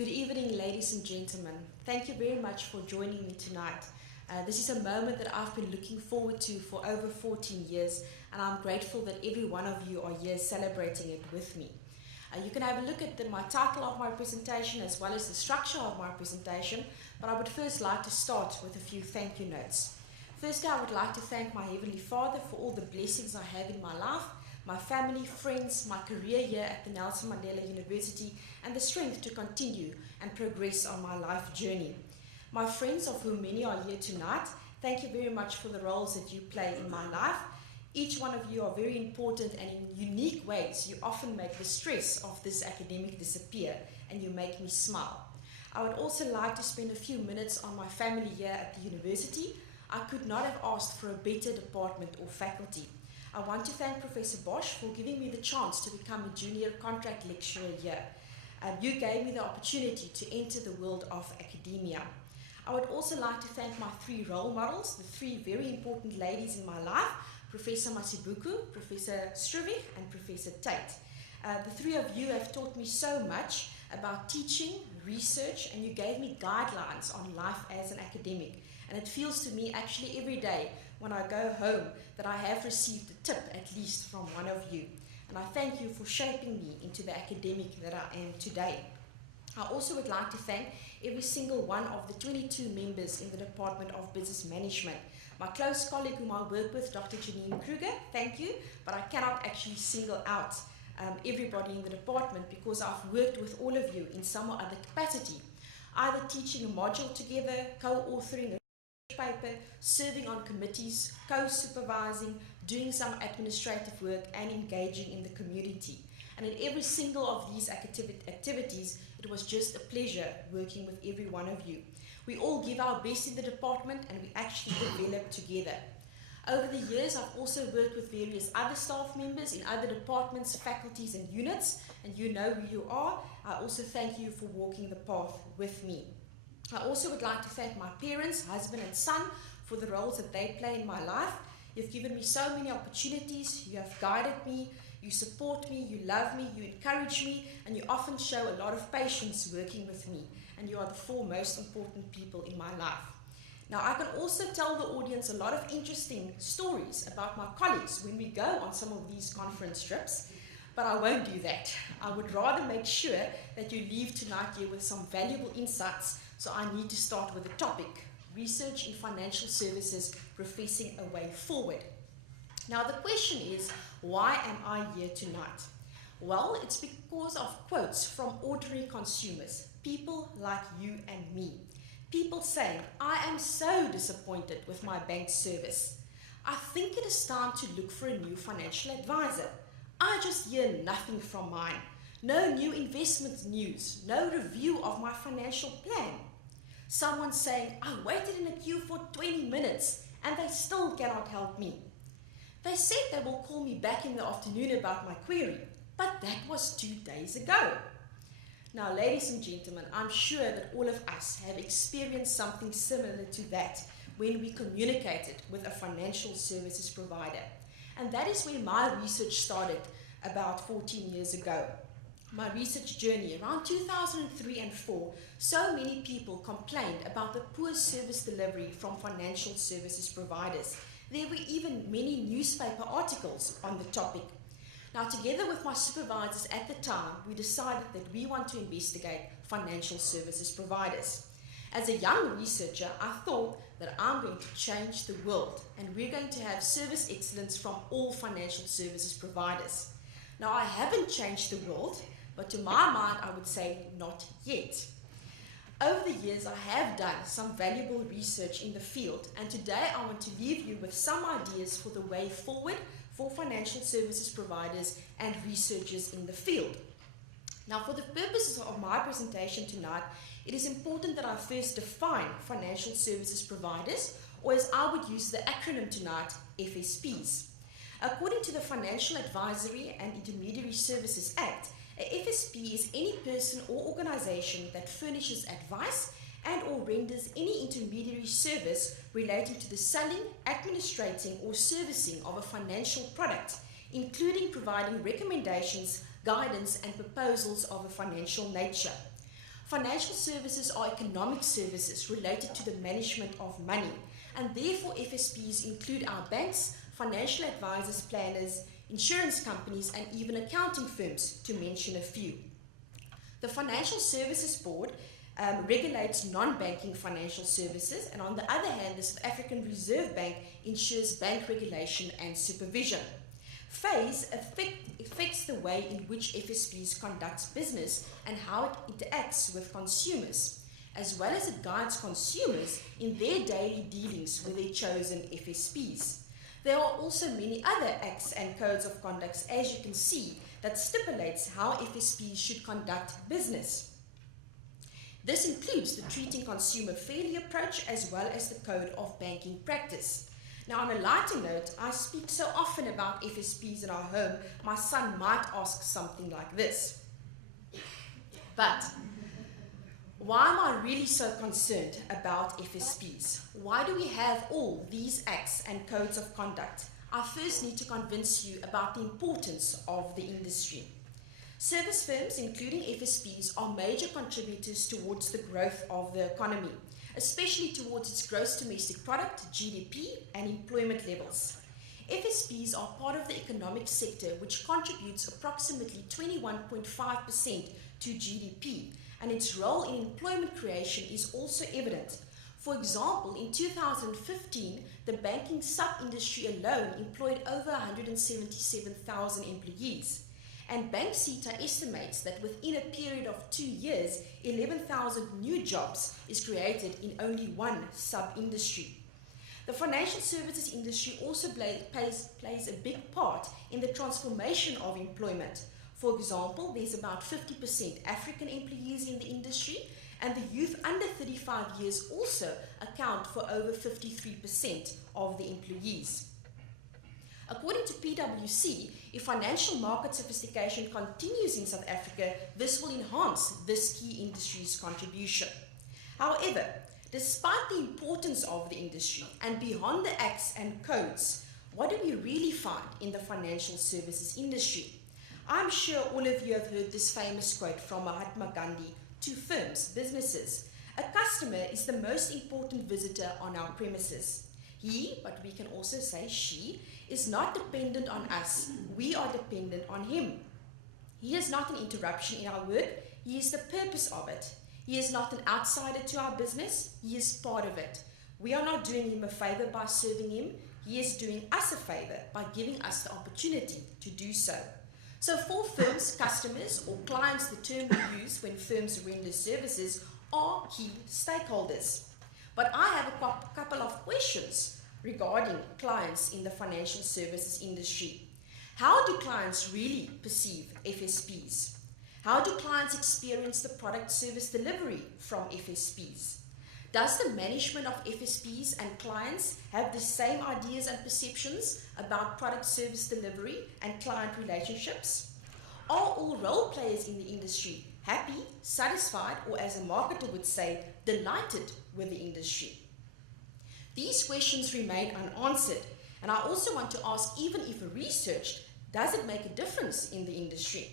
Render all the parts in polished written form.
Good evening, ladies and gentlemen. Thank you very much for joining me tonight. This is a moment that I've been looking forward to for over 14 years, and I'm grateful that every one of you are here celebrating it with me. You can have a look at my title of my presentation as well as the structure of my presentation, but I would first like to start with a few thank you notes. Firstly, I would like to thank my Heavenly Father for all the blessings I have in my life, my family, friends, my career here at the Nelson Mandela University, and the strength to continue and progress on my life journey. My friends, of whom many are here tonight, thank you very much for the roles that you play in my life. Each one of you are very important, and in unique ways you often make the stress of this academic disappear, and you make me smile. I would also like to spend a few minutes on my family here at the university. I could not have asked for a better department or faculty. I want to thank Professor Bosch for giving me the chance to become a junior contract lecturer here. You gave me the opportunity to enter the world of academia. I would also like to thank my three role models, the three very important ladies in my life, Professor Masibuku, Professor Struvich, and Professor Tate. The three of you have taught me so much about teaching, research, and you gave me guidelines on life as an academic. And it feels to me actually every day when I go home that I have received a tip at least from one of you. And I thank you for shaping me into the academic that I am today. I also would like to thank every single one of the 22 members in the Department of Business Management. My close colleague whom I work with, Dr. Janine Kruger, thank you, but I cannot actually single out everybody in the department because I've worked with all of you in some or other capacity, either teaching a module together, co-authoring a paper, serving on committees, co-supervising, doing some administrative work, and engaging in the community. And in every single of these activities, it was just a pleasure working with every one of you. We all give our best in the department, and we actually develop together. Over the years, I've also worked with various other staff members in other departments, faculties, and units, and you know who you are. I also thank you for walking the path with me. I also would like to thank my parents, husband and son, for the roles that they play in my life. You've given me so many opportunities, you have guided me, you support me, you love me, you encourage me, and you often show a lot of patience working with me, and you are the four most important people in my life. Now, I can also tell the audience a lot of interesting stories about my colleagues when we go on some of these conference trips, but I won't do that. I would rather make sure that you leave tonight here with some valuable insights, so I need to start with the topic, research in financial services, professing a way forward. Now, the question is, why am I here tonight? Well, it's because of quotes from ordinary consumers, people like you and me. People saying, I am so disappointed with my bank service. I think it is time to look for a new financial advisor. I just hear nothing from mine. No new investment news, no review of my financial plan. Someone saying, I waited in a queue for 20 minutes and they still cannot help me. They said they will call me back in the afternoon about my query, but that was 2 days ago. Now, ladies and gentlemen, I'm sure that all of us have experienced something similar to that when we communicated with a financial services provider. And that is where my research started about 14 years ago. My research journey around 2003 and 4, so many people complained about the poor service delivery from financial services providers. There were even many newspaper articles on the topic. Now, together with my supervisors at the time, we decided that we want to investigate financial services providers. As a young researcher, I thought that I'm going to change the world, and we're going to have service excellence from all financial services providers. Now, I haven't changed the world, but to my mind, I would say not yet. Over the years, I have done some valuable research in the field, and today I want to leave you with some ideas for the way forward for financial services providers and researchers in the field. Now, for the purposes of my presentation tonight, it is important that I first define financial services providers, or as I would use the acronym tonight, FSPs. According to the Financial Advisory and Intermediary Services Act, a FSP is any person or organization that furnishes advice and or renders any intermediary service relating to the selling, administrating, or servicing of a financial product, including providing recommendations, guidance, and proposals of a financial nature. Financial services are economic services related to the management of money, and therefore FSPs include our banks, financial advisors, planners, insurance companies, and even accounting firms, to mention a few. The Financial Services Board regulates non-banking financial services, and on the other hand, the South African Reserve Bank ensures bank regulation and supervision. FAIS affects the way in which FSPs conducts business and how it interacts with consumers, as well as it guides consumers in their daily dealings with their chosen FSPs. There are also many other acts and codes of conduct, as you can see, that stipulates how FSPs should conduct business. This includes the treating consumer fairly approach as well as the code of banking practice. Now, on a lighter note, I speak so often about FSPs in our home, my son might ask something like this. But why am I really so concerned about FSPs? Why do we have all these acts and codes of conduct? I first need to convince you about the importance of the industry. Service firms, including FSPs, are major contributors towards the growth of the economy, especially towards its gross domestic product, GDP, and employment levels. FSPs are part of the economic sector which contributes approximately 21.5% to GDP, and its role in employment creation is also evident. For example, in 2015, the banking sub-industry alone employed over 177,000 employees. And BankSita estimates that within a period of 2 years, 11,000 new jobs is created in only one sub-industry. The financial services industry also plays a big part in the transformation of employment. For example, there's about 50% African employees in the industry, and the youth under 35 years also account for over 53% of the employees. According to PwC, if financial market sophistication continues in South Africa, this will enhance this key industry's contribution. However, despite the importance of the industry and beyond the acts and codes, what do we really find in the financial services industry? I'm sure all of you have heard this famous quote from Mahatma Gandhi: to firms, businesses, a customer is the most important visitor on our premises. He, but we can also say she, is not dependent on us. We are dependent on him. He is not an interruption in our work. He is the purpose of it. He is not an outsider to our business. He is part of it. We are not doing him a favor by serving him. He is doing us a favor by giving us the opportunity to do so. So for firms, customers, or clients, the term we use when firms render services, are key stakeholders. But I have a couple of questions regarding clients in the financial services industry. How do clients really perceive FSPs? How do clients experience the product service delivery from FSPs? Does the management of FSPs and clients have the same ideas and perceptions about product service delivery and client relationships? Are all role players in the industry happy, satisfied, or as a marketer would say, delighted with the industry? These questions remain unanswered, and I also want to ask, even if researched, does it make a difference in the industry?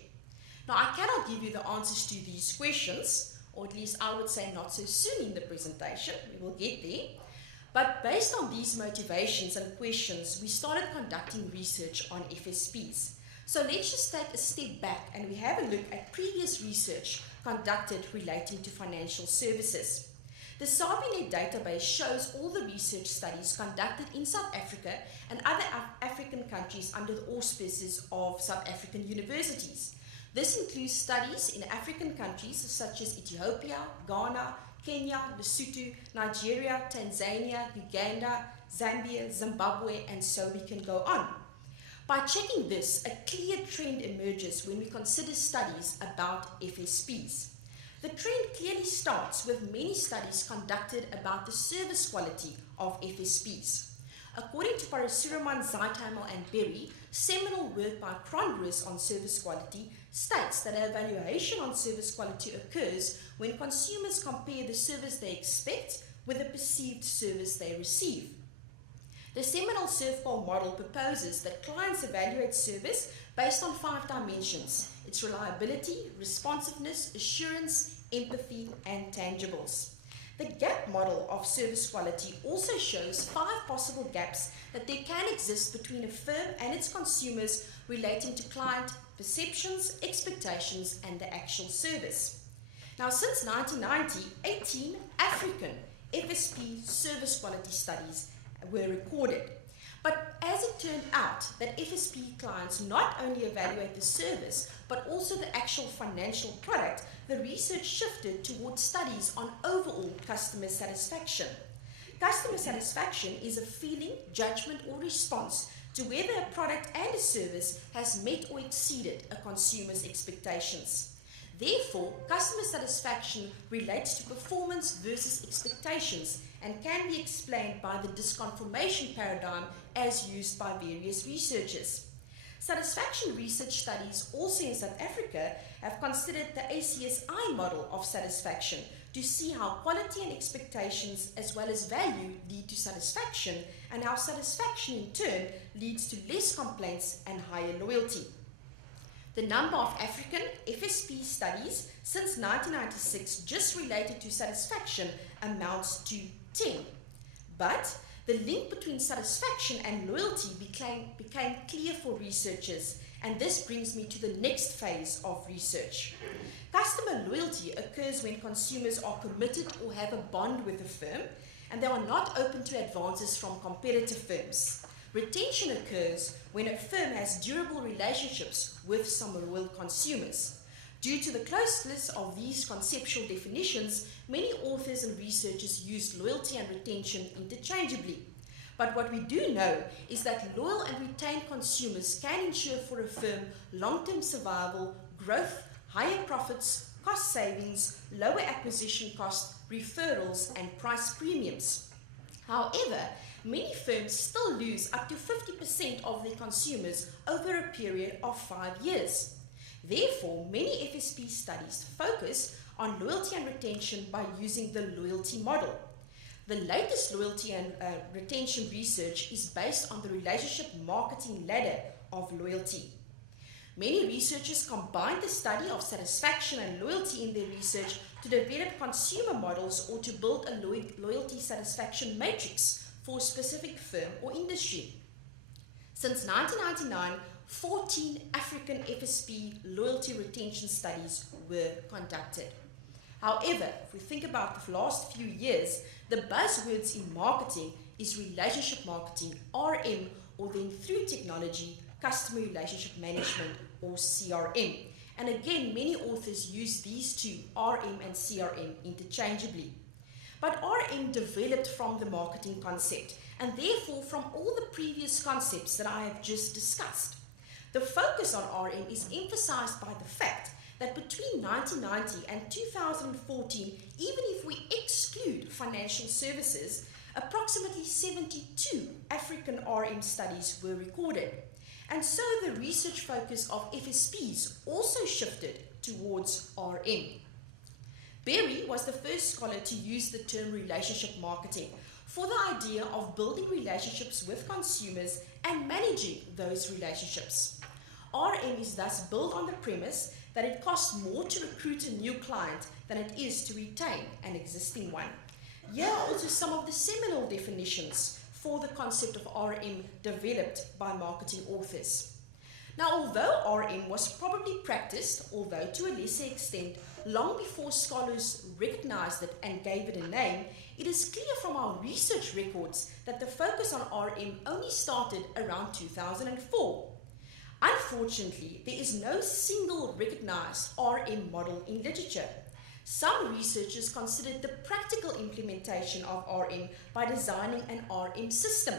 Now, I cannot give you the answers to these questions, or at least I would say not so soon in the presentation. We will get there. But based on these motivations and questions, we started conducting research on FSPs. So let's just take a step back and we have a look at previous research conducted relating to financial services. The SABINet database shows all the research studies conducted in South Africa and other African countries under the auspices of South African universities. This includes studies in African countries such as Ethiopia, Ghana, Kenya, Lesotho, Nigeria, Tanzania, Uganda, Zambia, Zimbabwe, and so we can go on. By checking this, a clear trend emerges when we consider studies about FSPs. The trend clearly starts with many studies conducted about the service quality of FSPs. According to Parasuraman, Zaithamel, and Berry, seminal work by Cronrus on service quality states that an evaluation on service quality occurs when consumers compare the service they expect with the perceived service they receive. The seminal ServQual model proposes that clients evaluate service based on 5 dimensions: its reliability, responsiveness, assurance, empathy, and tangibles. The gap model of service quality also shows 5 possible gaps that there can exist between a firm and its consumers relating to client perceptions, expectations, and the actual service. Now, since 1990, 18 African FSP service quality studies were recorded. But as it turned out that FSP clients not only evaluate the service, but also the actual financial product, the research shifted towards studies on overall customer satisfaction. Customer satisfaction is a feeling, judgment, or response to whether a product and a service has met or exceeded a consumer's expectations. Therefore, customer satisfaction relates to performance versus expectations and can be explained by the disconfirmation paradigm as used by various researchers. Satisfaction research studies also in South Africa have considered the ACSI model of satisfaction to see how quality and expectations as well as value lead to satisfaction, and how satisfaction in turn leads to less complaints and higher loyalty. The number of African FSP studies since 1996 just related to satisfaction amounts to 10. But the link between satisfaction and loyalty became clear for researchers, and this brings me to the next phase of research. Customer loyalty occurs when consumers are committed or have a bond with a firm, and they are not open to advances from competitor firms. Retention occurs when a firm has durable relationships with some loyal consumers. Due to the closeness of these conceptual definitions, many authors and researchers use loyalty and retention interchangeably. But what we do know is that loyal and retained consumers can ensure for a firm long-term survival, growth, higher profits, cost savings, lower acquisition costs, referrals, and price premiums. However, many firms still lose up to 50% of their consumers over a period of 5 years. Therefore, many FSP studies focus on loyalty and retention by using the loyalty model. The latest loyalty and retention research is based on the relationship marketing ladder of loyalty. Many researchers combine the study of satisfaction and loyalty in their research to develop consumer models or to build a loyalty satisfaction matrix for a specific firm or industry. Since 1999, 14 African FSP loyalty retention studies were conducted. However, if we think about the last few years, the buzzwords in marketing is relationship marketing, RM, or then through technology, customer relationship management, or CRM. And again, many authors use these two, RM and CRM, interchangeably. But RM developed from the marketing concept, and therefore from all the previous concepts that I have just discussed. The focus on RM is emphasized by the fact that between 1990 and 2014, even if we exclude financial services, approximately 72 African RM studies were recorded. And so the research focus of FSPs also shifted towards RM. Berry was the first scholar to use the term relationship marketing for the idea of building relationships with consumers and managing those relationships. RM is thus built on the premise that it costs more to recruit a new client than it is to retain an existing one. Here are also some of the seminal definitions for the concept of RM developed by marketing authors. Now, although RM was probably practiced, although to a lesser extent, long before scholars recognized it and gave it a name, it is clear from our research records that the focus on RM only started around 2004. Unfortunately, there is no single recognized RM model in literature. Some researchers considered the practical implementation of RM by designing an RM system.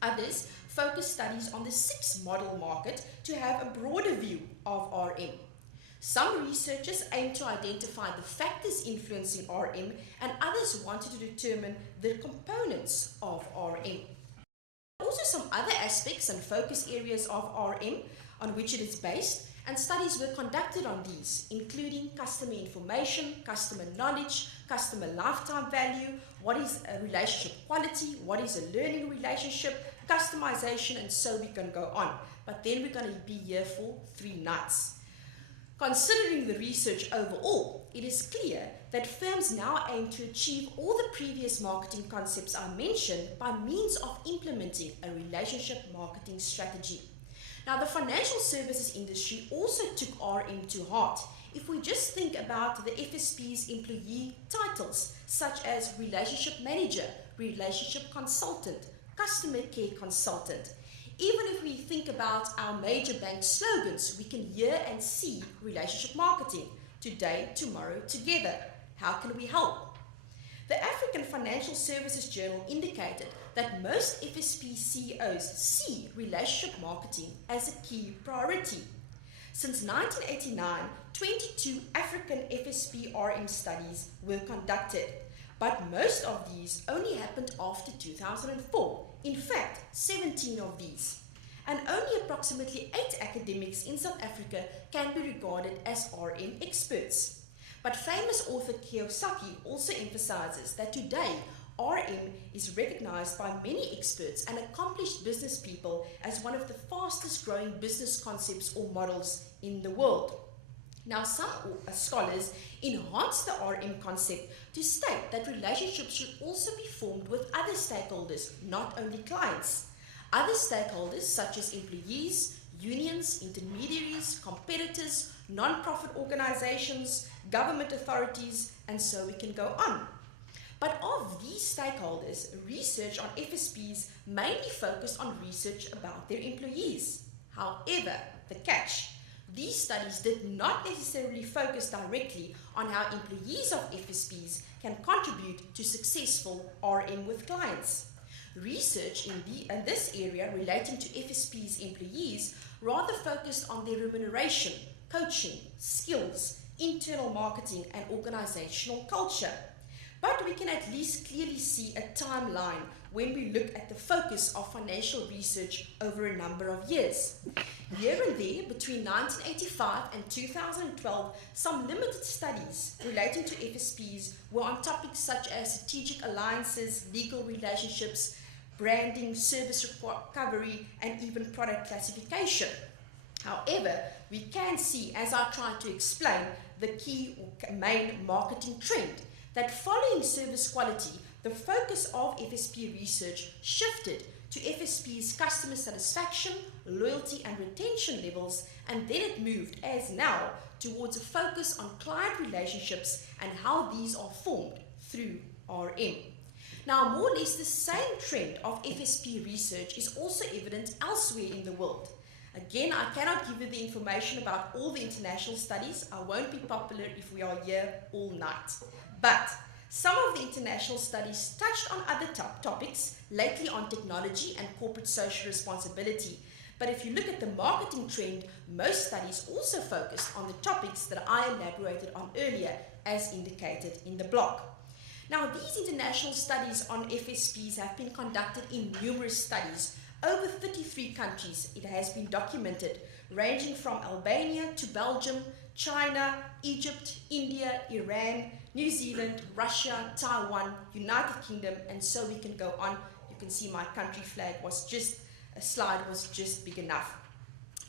Others focused studies on the 6 model market to have a broader view of RM. Some researchers aimed to identify the factors influencing RM, and others wanted to determine the components of RM. Also, some other aspects and focus areas of RM on which it is based, and studies were conducted on these, including customer information, customer knowledge, customer lifetime value, what is a relationship quality, what is a learning relationship, customization, and so we can go on. But then we're going to be here for 3 nights. Considering the research overall, it is clear that firms now aim to achieve all the previous marketing concepts I mentioned by means of implementing a relationship marketing strategy. Now, the financial services industry also took RM to heart. If we just think about the FSP's employee titles, such as relationship manager, relationship consultant, customer care consultant. Even if we think about our major bank slogans, we can hear and see relationship marketing. Today, tomorrow, together. How can we help? The African Financial Services Journal indicated that most FSP CEOs see relationship marketing as a key priority. Since 1989, 22 African FSP RM studies were conducted, but most of these only happened after 2004. In fact, 17 of these. And only approximately 8 academics in South Africa can be regarded as RM experts. But famous author Kiyosaki also emphasizes that today, RM is recognized by many experts and accomplished business people as one of the fastest growing business concepts or models in the world. Now, some scholars enhance the RM concept to state that relationships should also be formed with other stakeholders, not only clients. Other stakeholders such as employees, unions, intermediaries, competitors, non-profit organizations, government authorities, and so we can go on. But of these stakeholders, research on FSPs mainly focused on research about their employees. However, the catch, these studies did not necessarily focus directly on how employees of FSPs can contribute to successful RM with clients. Research in this area relating to FSP's employees rather focused on their remuneration, coaching, skills, internal marketing, and organizational culture. But we can at least clearly see a timeline when we look at the focus of financial research over a number of years. Here and there, between 1985 and 2012, some limited studies relating to FSPs were on topics such as strategic alliances, legal relationships, branding, service recovery, and even product classification. However, we can see, as I tried to explain, the key or main marketing trend, that following service quality, the focus of FSP research shifted to FSP's customer satisfaction, loyalty, and retention levels, and then it moved, as now, towards a focus on client relationships and how these are formed through RM. Now, more or less the same trend of FSP research is also evident elsewhere in the world. Again, I cannot give you the information about all the international studies. I won't be popular if we are here all night. But some of the international studies touched on other topics, lately on technology and corporate social responsibility. But if you look at the marketing trend, most studies also focused on the topics that I elaborated on earlier, as indicated in the block. Now, these international studies on FSPs have been conducted in numerous studies. Over 33 countries it has been documented, ranging from Albania to Belgium, China, Egypt, India, Iran, New Zealand, Russia, Taiwan, United Kingdom, and so we can go on. You can see my country flag was just, a slide was just big enough.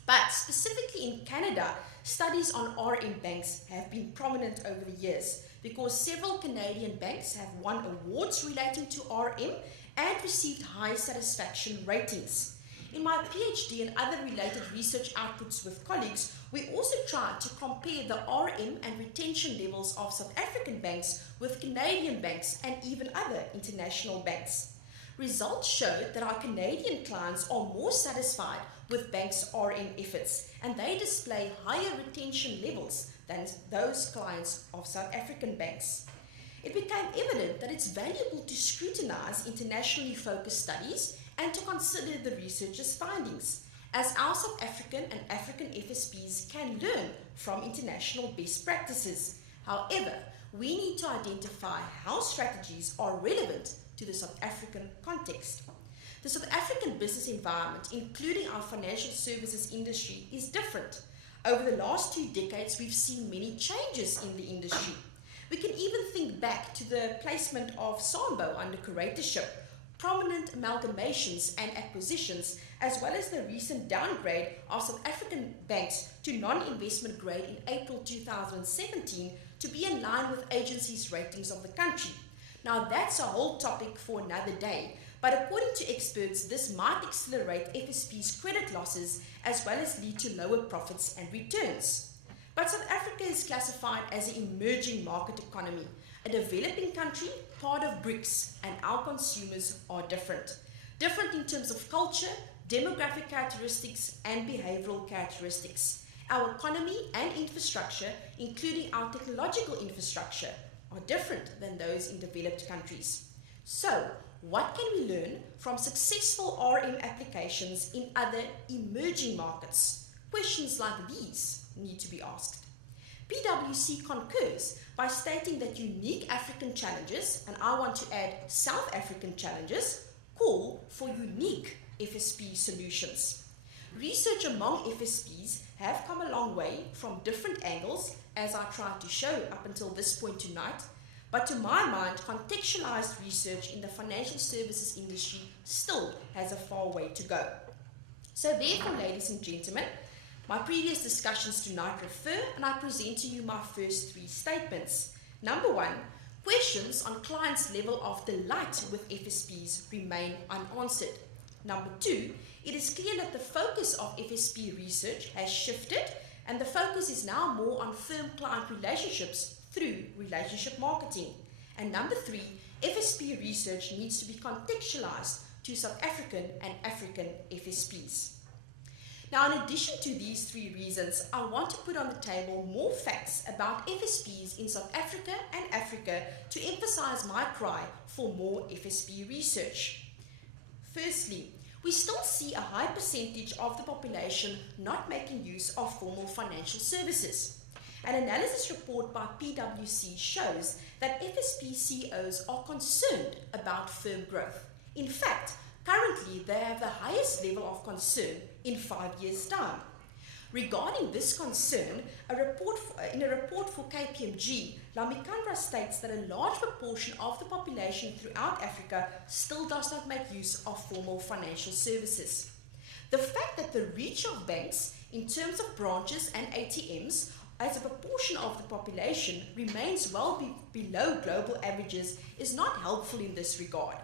But specifically in Canada, studies on RM banks have been prominent over the years because several Canadian banks have won awards relating to RM and received high satisfaction ratings. In my PhD and other related research outputs with colleagues, we also tried to compare the RM and retention levels of South African banks with Canadian banks and even other international banks. Results showed that our Canadian clients are more satisfied with banks' RM efforts, and they display higher retention levels than those clients of South African banks. It became evident that it's valuable to scrutinize internationally focused studies and to consider the researchers' findings, as our South African and African FSPs can learn from international best practices. However, we need to identify how strategies are relevant to the South African context. The South African business environment, including our financial services industry, is different. Over the last 2 decades, we've seen many changes in the industry. We can even think back to the placement of Sambo under curatorship, prominent amalgamations and acquisitions, as well as the recent downgrade of South African banks to non-investment grade in April 2017 to be in line with agencies' ratings of the country. Now that's a whole topic for another day, but according to experts, this might accelerate FSP's credit losses as well as lead to lower profits and returns. But South Africa is classified as an emerging market economy, a developing country, part of BRICS, and our consumers are different. Different in terms of culture, demographic characteristics, and behavioral characteristics. Our economy and infrastructure, including our technological infrastructure, are different than those in developed countries. So, what can we learn from successful RM applications in other emerging markets? Questions like these need to be asked. PwC concurs by stating that unique African challenges, and I want to add South African challenges, call for unique FSP solutions. Research among FSPs have come a long way from different angles, as I tried to show up until this point tonight, but to my mind, contextualized research in the financial services industry still has a far way to go. So therefore, ladies and gentlemen, my previous discussions tonight refer, and I present to you my first three statements. Number one, questions on clients' level of delight with FSPs remain unanswered. Number two, it is clear that the focus of FSP research has shifted, and the focus is now more on firm-client relationships through relationship marketing. And number three, FSP research needs to be contextualized to South African and African FSPs. Now, in addition to these three reasons, I want to put on the table more facts about FSPs in South Africa and Africa to emphasize my cry for more FSP research. Firstly, we still see a high percentage of the population not making use of formal financial services. An analysis report by PwC shows that FSP CEOs are concerned about firm growth. In fact, currently they have the highest level of concern in 5 years' time. Regarding this concern, in a report for KPMG, Lamikandra states that a large proportion of the population throughout Africa still does not make use of formal financial services. The fact that the reach of banks in terms of branches and ATMs as a proportion of the population remains well below global averages is not helpful in this regard.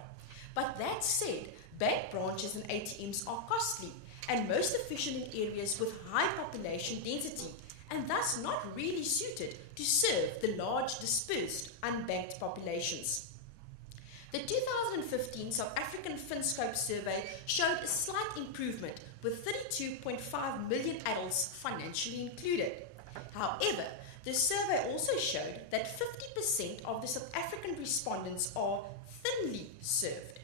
But that said, bank branches and ATMs are costly and most efficient in areas with high population density, and thus not really suited to serve the large dispersed unbanked populations. The 2015 South African FinScope survey showed a slight improvement, with 32.5 million adults financially included. However, the survey also showed that 50% of the South African respondents are thinly served.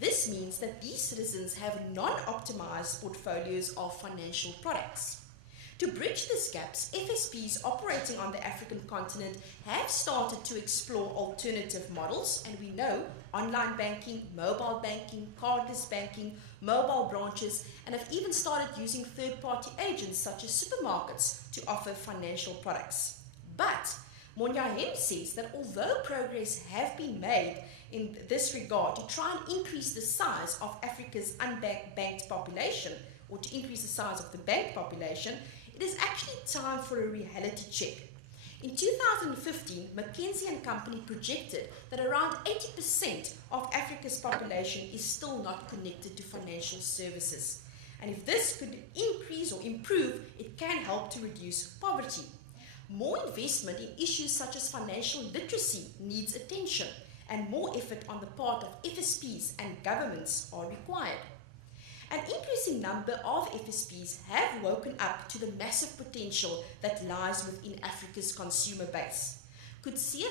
This means that these citizens have non-optimized portfolios of financial products. To bridge these gaps, FSPs operating on the African continent have started to explore alternative models, and we know online banking, mobile banking, cardless banking, mobile branches, and have even started using third-party agents such as supermarkets to offer financial products. But Monyahem says that although progress have been made in this regard to try and increase the size of Africa's unbanked population, or to increase the size of the banked population, it is actually time for a reality check. In 2015, McKinsey & Company projected that around 80% of Africa's population is still not connected to financial services. And if this could increase or improve, it can help to reduce poverty. More investment in issues such as financial literacy needs attention, and more effort on the part of FSPs and governments are required. An increasing number of FSPs have woken up to the massive potential that lies within Africa's consumer base. Coetzee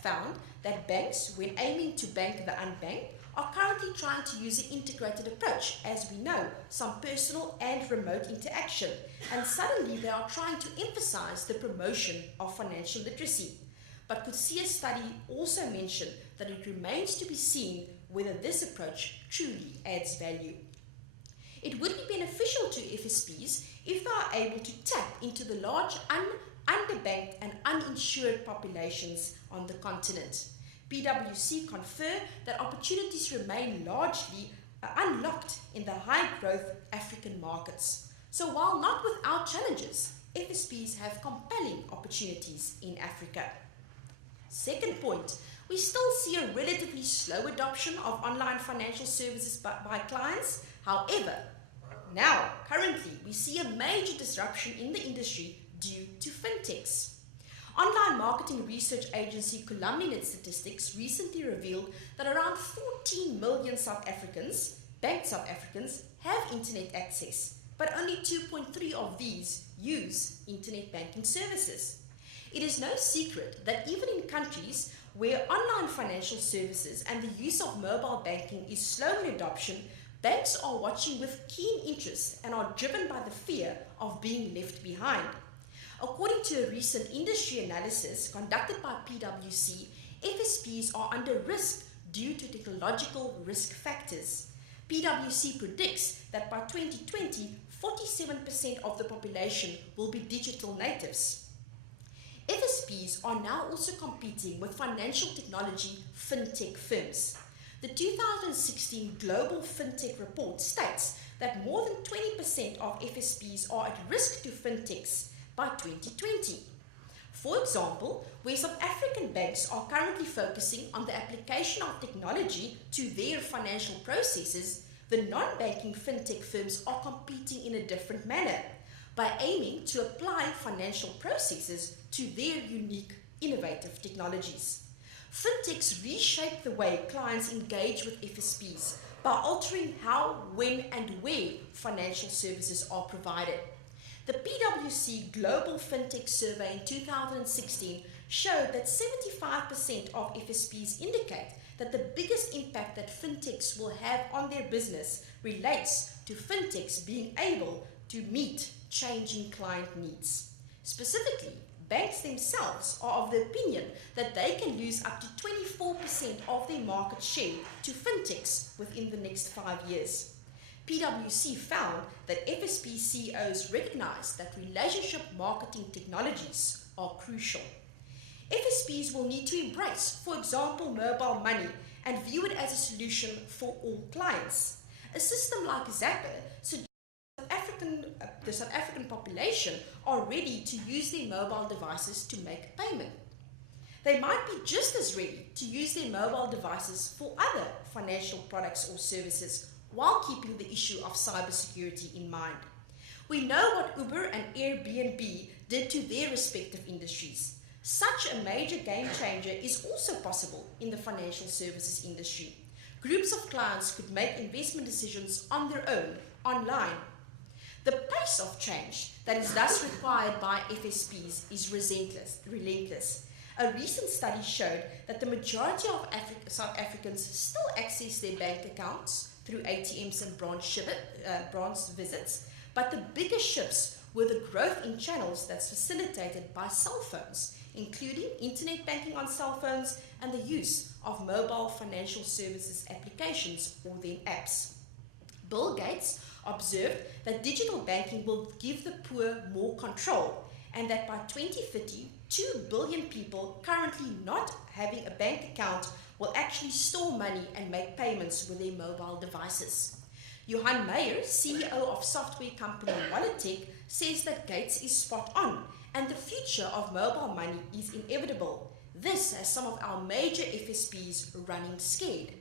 found that banks, when aiming to bank the unbanked, are currently trying to use an integrated approach, as we know, some personal and remote interaction, and suddenly they are trying to emphasize the promotion of financial literacy. But Coetzee's study also mentioned that it remains to be seen whether this approach truly adds value. It would be beneficial to FSPs if they are able to tap into the large underbanked and uninsured populations on the continent. PwC confer that opportunities remain largely unlocked in the high-growth African markets. So while not without challenges, FSPs have compelling opportunities in Africa. Second point, we still see a relatively slow adoption of online financial services by clients. However, now, currently, we see a major disruption in the industry due to fintechs. Online marketing research agency Columbian Statistics recently revealed that around 14 million banked South Africans, have internet access, but only 2.3 of these use internet banking services. It is no secret that even in countries where online financial services and the use of mobile banking is slow in adoption, banks are watching with keen interest and are driven by the fear of being left behind. According to a recent industry analysis conducted by PwC, FSPs are under risk due to technological risk factors. PwC predicts that by 2020, 47% of the population will be digital natives. FSPs are now also competing with financial technology fintech firms. The 2016 Global FinTech Report states that more than 20% of FSPs are at risk to fintechs by 2020. For example, where South African banks are currently focusing on the application of technology to their financial processes, the non-banking fintech firms are competing in a different manner by aiming to apply financial processes to their unique, innovative technologies. Fintechs reshape the way clients engage with FSPs by altering how, when, and where financial services are provided. The PwC Global FinTech Survey in 2016 showed that 75% of FSPs indicate that the biggest impact that fintechs will have on their business relates to fintechs being able to meet changing client needs. Specifically, banks themselves are of the opinion that they can lose up to 24% of their market share to fintechs within the next 5 years. PwC found that FSP CEOs recognize that relationship marketing technologies are crucial. FSPs will need to embrace, for example, mobile money and view it as a solution for all clients. A system like Zapper suggests the South African population are ready to use their mobile devices to make payment. They might be just as ready to use their mobile devices for other financial products or services while keeping the issue of cybersecurity in mind. We know what Uber and Airbnb did to their respective industries. Such a major game changer is also possible in the financial services industry. Groups of clients could make investment decisions on their own, online. The pace of change that is thus required by FSPs is relentless. A recent study showed that the majority of South Africans still access their bank accounts through ATMs and branch visits, but the biggest shifts were the growth in channels that's facilitated by cell phones, including internet banking on cell phones and the use of mobile financial services applications or their apps. Bill Gates observed that digital banking will give the poor more control and that by 2030, 2 billion people currently not having a bank account will actually store money and make payments with their mobile devices. Johan Meyer, CEO of software company WalletTech, says that Gates is spot on and the future of mobile money is inevitable. This has some of our major FSPs running scared.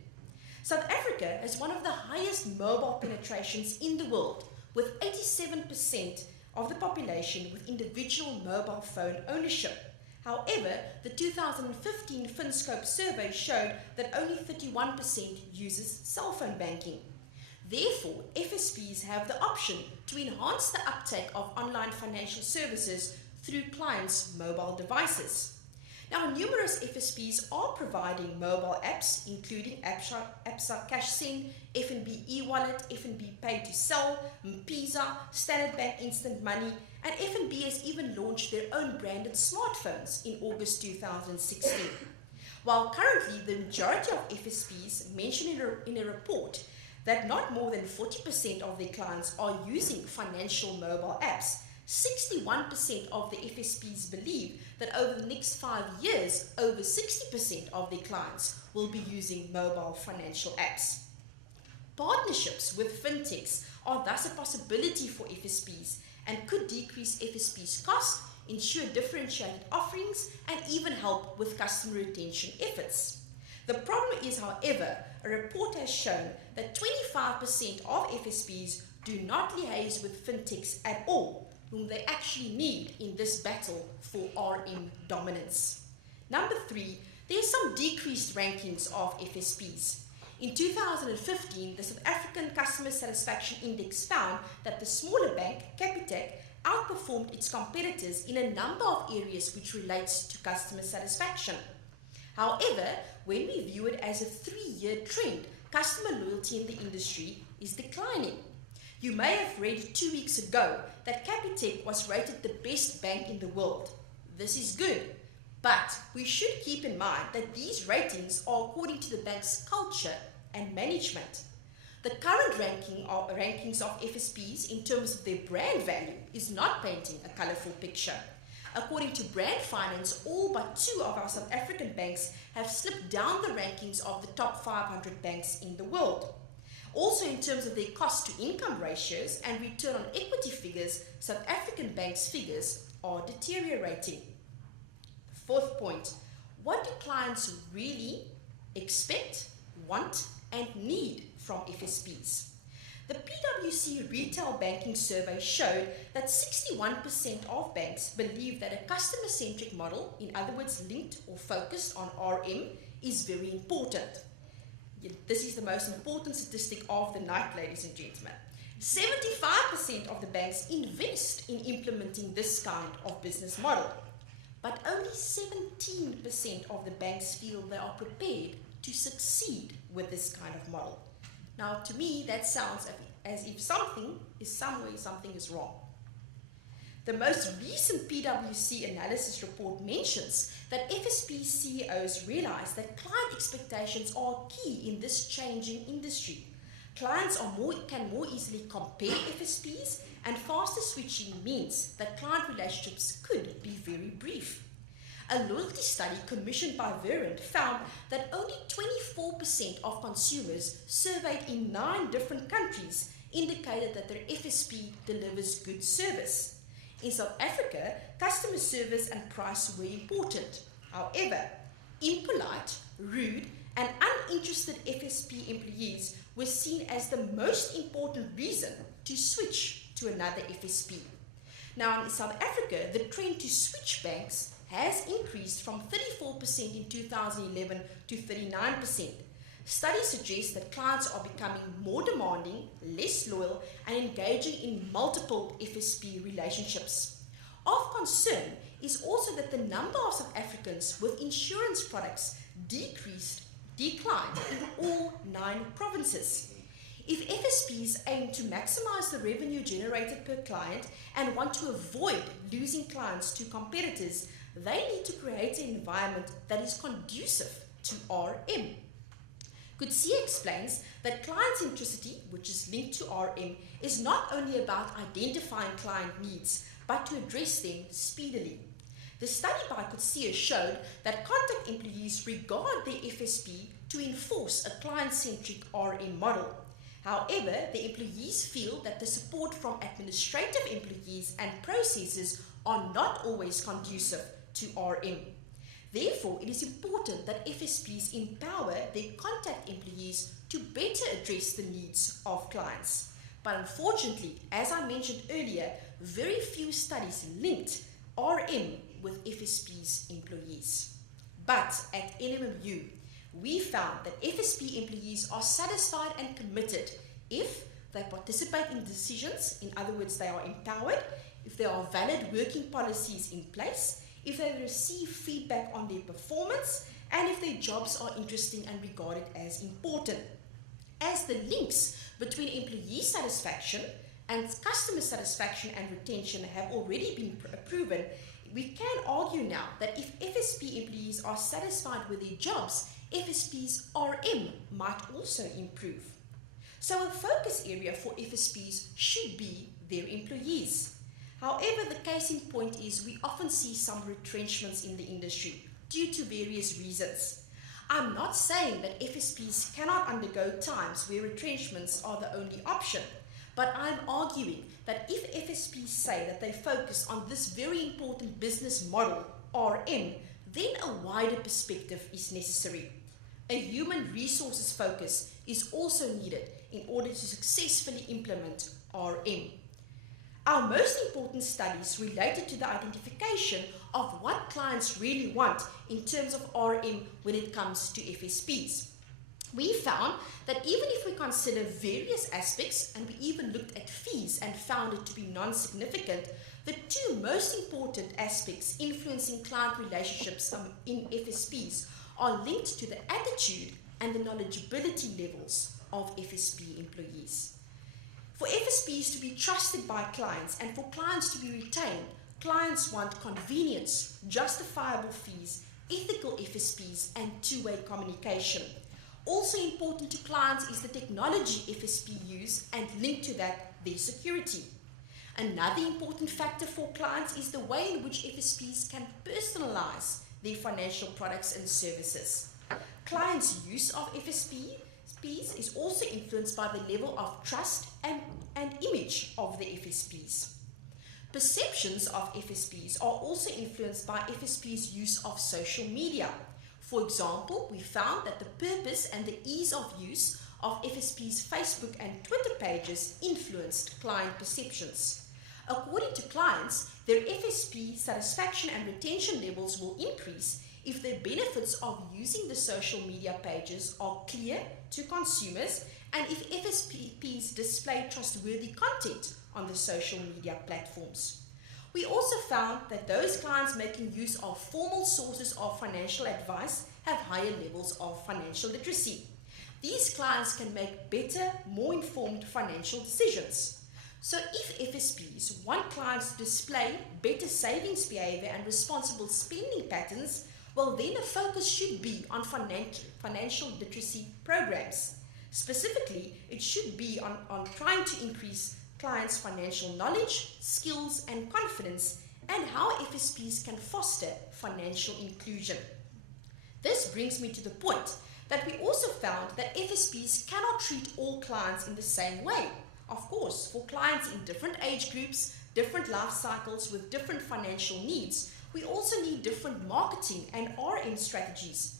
South Africa has one of the highest mobile penetrations in the world, with 87% of the population with individual mobile phone ownership. However, the 2015 FinScope survey showed that only 31% uses cell phone banking. Therefore, FSPs have the option to enhance the uptake of online financial services through clients' mobile devices. Now, numerous FSPs are providing mobile apps, including Absa Cash Send, FNB eWallet, FNB Pay to Sell, M-Pesa, Standard Bank Instant Money, and FNB has even launched their own branded smartphones in August 2016. While currently the majority of FSPs mention in a report that not more than 40% of their clients are using financial mobile apps, 61% of the FSPs believe that over the next 5 years, over 60% of their clients will be using mobile financial apps. Partnerships with fintechs are thus a possibility for FSPs and could decrease FSPs' costs, ensure differentiated offerings, and even help with customer retention efforts. The problem is, however, a report has shown that 25% of FSPs do not liaise with fintechs at all, whom they actually need in this battle for RM dominance. Number 3, there are some decreased rankings of FSPs. In 2015, the South African Customer Satisfaction Index found that the smaller bank, Capitec, outperformed its competitors in a number of areas which relates to customer satisfaction. However, when we view it as a 3-year trend, customer loyalty in the industry is declining. You may have read 2 weeks ago that Capitec was rated the best bank in the world. This is good, but we should keep in mind that these ratings are according to the bank's culture and management. The current rankings of FSPs in terms of their brand value is not painting a colourful picture. According to Brand Finance, all but 2 of our South African banks have slipped down the rankings of the top 500 banks in the world. Also, in terms of their cost-to-income ratios and return on equity figures, South African banks' figures are deteriorating. The 4th point, what do clients really expect, want, and need from FSPs? The PwC Retail Banking Survey showed that 61% of banks believe that a customer-centric model, in other words linked or focused on RM, is very important. This is the most important statistic of the night, ladies and gentlemen. 75% of the banks invest in implementing this kind of business model, but only 17% of the banks feel they are prepared to succeed with this kind of model. Now, to me, that sounds as if something is wrong. The most recent PwC analysis report mentions that FSP CEOs realize that client expectations are key in this changing industry. Clients can more easily compare FSPs, and faster switching means that client relationships could be very brief. A loyalty study commissioned by Verint found that only 24% of consumers surveyed in 9 different countries indicated that their FSP delivers good service. In South Africa, customer service and price were important. However, impolite, rude, and uninterested FSP employees were seen as the most important reason to switch to another FSP. Now, in South Africa, the trend to switch banks has increased from 34% in 2011 to 39%. Studies suggest that clients are becoming more demanding, less loyal, and engaging in multiple FSP relationships. Of concern is also that the number of South Africans with insurance products declined in all 9 provinces. If FSPs aim to maximize the revenue generated per client and want to avoid losing clients to competitors, they need to create an environment that is conducive to RM. Coetzee explains that client centricity, which is linked to RM, is not only about identifying client needs, but to address them speedily. The study by Coetzee showed that contact employees regard their FSP to enforce a client-centric RM model. However, the employees feel that the support from administrative employees and processes are not always conducive to RM. Therefore, it is important that FSPs empower their contact employees to better address the needs of clients. But unfortunately, as I mentioned earlier, very few studies linked RM with FSPs employees. But at NMMU, we found that FSP employees are satisfied and committed if they participate in decisions, in other words, they are empowered, if there are valid working policies in place, if they receive feedback on their performance, and if their jobs are interesting and regarded as important. As the links between employee satisfaction and customer satisfaction and retention have already been proven, we can argue now that if FSP employees are satisfied with their jobs, FSP's RM might also improve. So a focus area for FSPs should be their employees. However, the case in point is we often see some retrenchments in the industry due to various reasons. I'm not saying that FSPs cannot undergo times where retrenchments are the only option, but I'm arguing that if FSPs say that they focus on this very important business model, RM, then a wider perspective is necessary. A human resources focus is also needed in order to successfully implement RM. Our most important studies related to the identification of what clients really want in terms of RM when it comes to FSPs. We found that even if we consider various aspects, and we even looked at fees and found it to be non-significant, the two most important aspects influencing client relationships in FSPs are linked to the attitude and the knowledgeability levels of FSP employees. For FSPs to be trusted by clients and for clients to be retained, clients want convenience, justifiable fees, ethical FSPs, and two-way communication. Also important to clients is the technology FSP use, and linked to that, their security. Another important factor for clients is the way in which FSPs can personalize their financial products and services. Clients' use of FSPs is also influenced by the level of trust and image of the FSPs. Perceptions of FSPs are also influenced by FSPs' use of social media. For example, we found that the purpose and the ease of use of FSP's Facebook and Twitter pages influenced client perceptions. According to clients, their FSP satisfaction and retention levels will increase if the benefits of using the social media pages are clear to consumers and if FSPs display trustworthy content on the social media platforms. We also found that those clients making use of formal sources of financial advice have higher levels of financial literacy. These clients can make better, more informed financial decisions. So if FSPs want clients to display better savings behavior and responsible spending patterns, well, then the focus should be on financial literacy programs. Specifically, it should be on trying to increase clients' financial knowledge, skills, and confidence, and how FSPs can foster financial inclusion. This brings me to the point that we also found that FSPs cannot treat all clients in the same way. Of course, for clients in different age groups, different life cycles with different financial needs, we also need different marketing and RM strategies.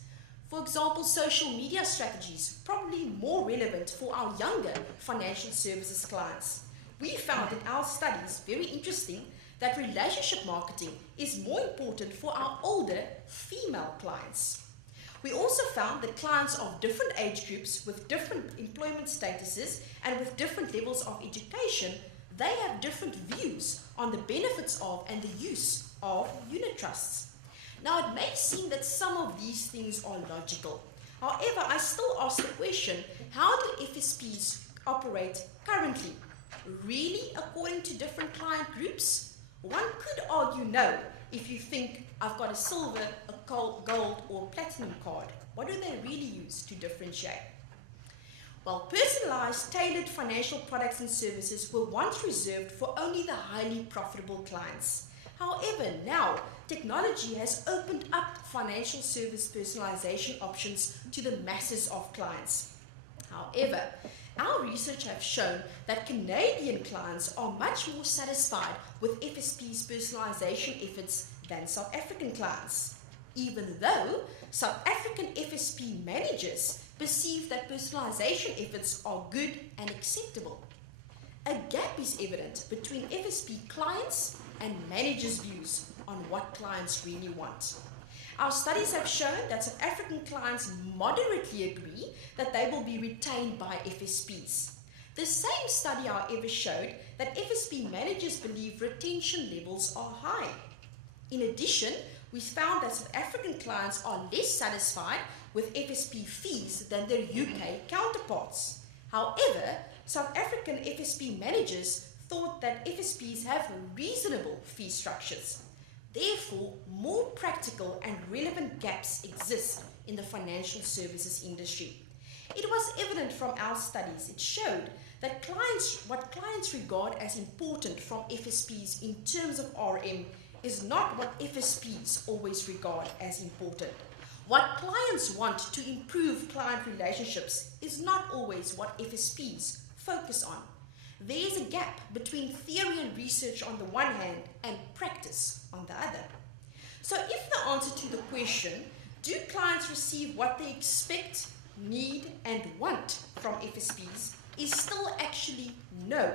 For example, social media strategies, probably more relevant for our younger financial services clients. We found in our studies, very interesting, that relationship marketing is more important for our older female clients. We also found that clients of different age groups with different employment statuses and with different levels of education, they have different views on the benefits of and the use of unit trusts. Now, it may seem that some of these things are logical. However, I still ask the question, how do FSPs operate currently? Really according to different client groups? One could argue no if you think I've got a silver, a gold, or platinum card. What do they really use to differentiate? Well, personalized, tailored financial products and services were once reserved for only the highly profitable clients. However, now technology has opened up financial service personalization options to the masses of clients. However, our research has shown that Canadian clients are much more satisfied with FSP's personalization efforts than South African clients, even though South African FSP managers perceive that personalization efforts are good and acceptable. A gap is evident between FSP clients and managers' views on what clients really want. Our studies have shown that South African clients moderately agree that they will be retained by FSPs. The same study, however, showed that FSP managers believe retention levels are high. In addition, we found that South African clients are less satisfied with FSP fees than their UK counterparts. However, South African FSP managers thought that FSPs have reasonable fee structures. Therefore, more practical and relevant gaps exist in the financial services industry. It was evident from our studies. It showed that what clients regard as important from FSPs in terms of RM is not what FSPs always regard as important. What clients want to improve client relationships is not always what FSPs focus on. There is a gap between theory and research on the one hand and practice on the other. So if the answer to the question, do clients receive what they expect, need, and want from FSPs, is still actually no,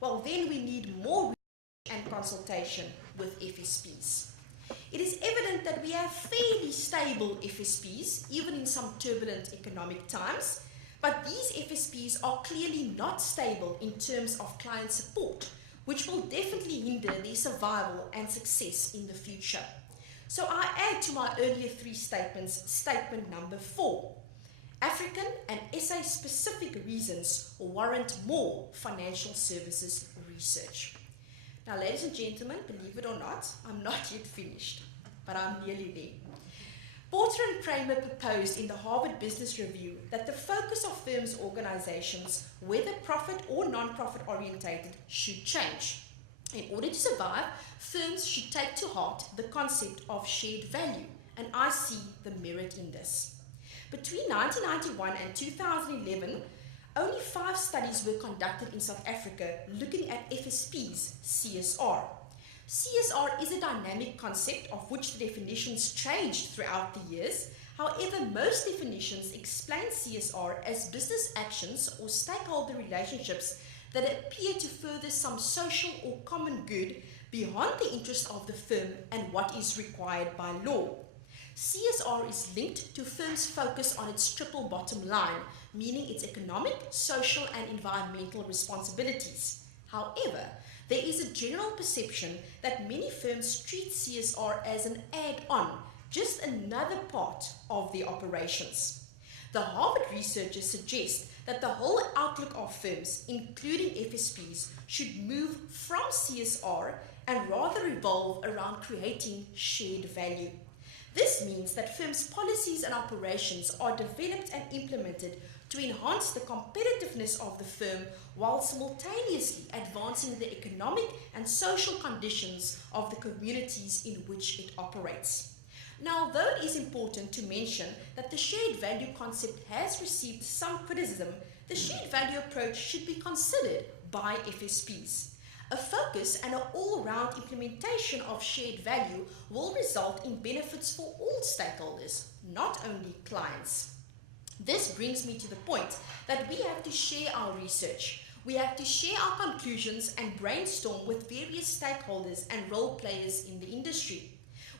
well then we need more research and consultation with FSPs. It is evident that we have fairly stable FSPs, even in some turbulent economic times, but these FSPs are clearly not stable in terms of client support, which will definitely hinder their survival and success in the future. So I add to my earlier three statements, statement number 4. African and SA-specific reasons warrant more financial services research. Now, ladies and gentlemen, believe it or not, I'm not yet finished, but I'm nearly there. Porter and Kramer proposed in the Harvard Business Review that the focus of firms' organizations, whether profit or non-profit orientated, should change. In order to survive, firms should take to heart the concept of shared value, and I see the merit in this. Between 1991 and 2011, only 5 studies were conducted in South Africa looking at FSP's CSR. CSR is a dynamic concept of which the definitions changed throughout the years. However, most definitions explain CSR as business actions or stakeholder relationships that appear to further some social or common good beyond the interest of the firm and what is required by law. CSR is linked to firms' focus on its triple bottom line, meaning its economic, social, and environmental responsibilities. However, there is a general perception that many firms treat CSR as an add-on, just another part of their operations. The Harvard researchers suggest that the whole outlook of firms, including FSPs, should move from CSR and rather revolve around creating shared value. This means that firms' policies and operations are developed and implemented to enhance the competitiveness of the firm while simultaneously advancing the economic and social conditions of the communities in which it operates. Now, though it is important to mention that the shared value concept has received some criticism, the shared value approach should be considered by FSPs. A focus and an all-round implementation of shared value will result in benefits for all stakeholders, not only clients. This brings me to the point that we have to share our research. We have to share our conclusions and brainstorm with various stakeholders and role players in the industry.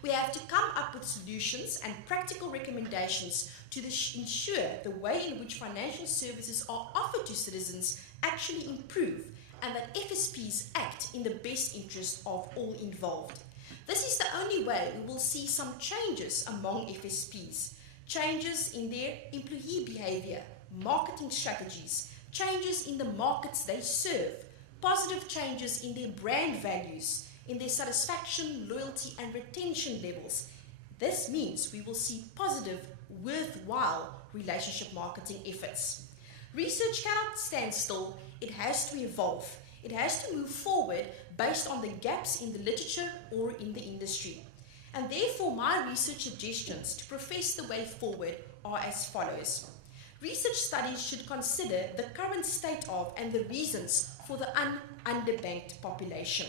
We have to come up with solutions and practical recommendations to ensure the way in which financial services are offered to citizens actually improve, and that FSPs act in the best interest of all involved. This is the only way we will see some changes among FSPs, changes in their employee behavior, marketing strategies, changes in the markets they serve, positive changes in their brand values, in their satisfaction, loyalty, and retention levels. This means we will see positive, worthwhile relationship marketing efforts. Research cannot stand still. It has to evolve. It has to move forward based on the gaps in the literature or in the industry. And therefore, my research suggestions to profess the way forward are as follows. Research studies should consider the current state of and the reasons for the underbanked population.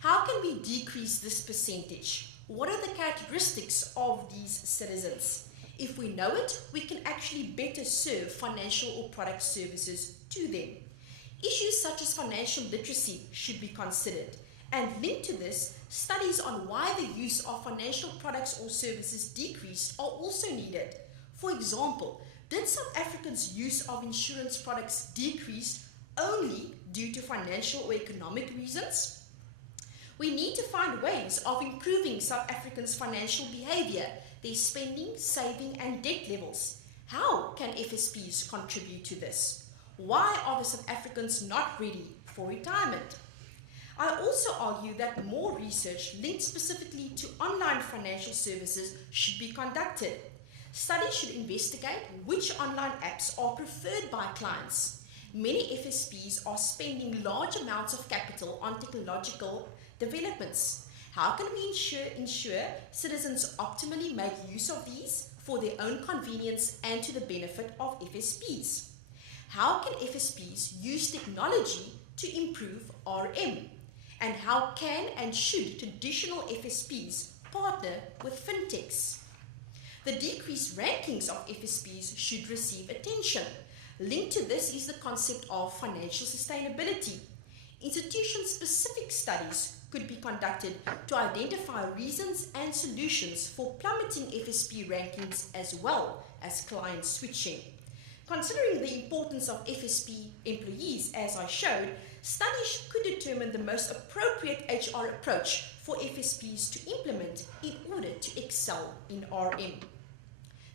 How can we decrease this percentage? What are the characteristics of these citizens? If we know it, we can actually better serve financial or product services to them. Issues such as financial literacy should be considered. And linked to this, studies on why the use of financial products or services decreased are also needed. For example, did South Africans' use of insurance products decrease only due to financial or economic reasons? We need to find ways of improving South Africans' financial behavior, their spending, saving, and debt levels. How can FSPs contribute to this? Why are the South Africans not ready for retirement? I also argue that more research linked specifically to online financial services should be conducted. Studies should investigate which online apps are preferred by clients. many FSPs are spending large amounts of capital on technological developments. How can we ensure citizens optimally make use of these for their own convenience and to the benefit of FSPs? How can FSPs use technology to improve RM? And how can and should traditional FSPs partner with fintechs? The decreased rankings of FSPs should receive attention. Linked to this is the concept of financial sustainability. Institution-specific studies could be conducted to identify reasons and solutions for plummeting FSP rankings as well as client switching. Considering the importance of FSP employees, as I showed, studies could determine the most appropriate HR approach for FSPs to implement in order to excel in RM.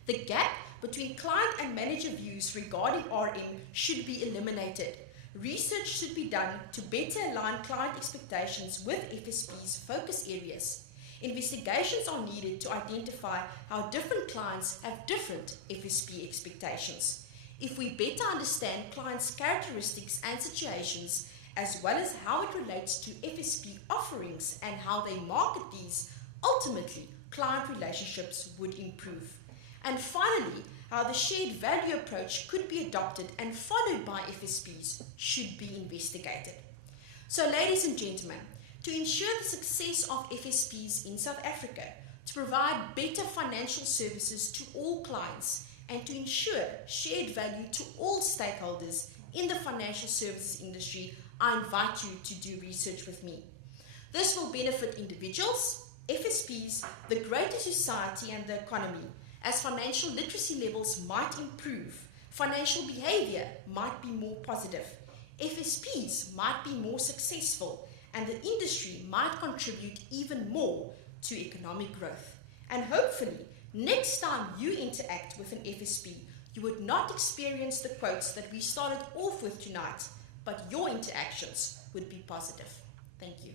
The gap between client and manager views regarding RM should be eliminated. Research should be done to better align client expectations with FSP's focus areas. Investigations are needed to identify how different clients have different FSP expectations. If we better understand clients' characteristics and situations, as well as how it relates to FSP offerings and how they market these, ultimately, client relationships would improve. And finally, how the shared value approach could be adopted and followed by FSPs should be investigated. So, ladies and gentlemen, to ensure the success of FSPs in South Africa, to provide better financial services to all clients, and to ensure shared value to all stakeholders in the financial services industry, I invite you to do research with me. This will benefit individuals, FSPs, the greater society and the economy, as financial literacy levels might improve, financial behavior might be more positive, FSPs might be more successful, and the industry might contribute even more to economic growth. And hopefully, next time you interact with an FSP, you would not experience the quotes that we started off with tonight, but your interactions would be positive. Thank you.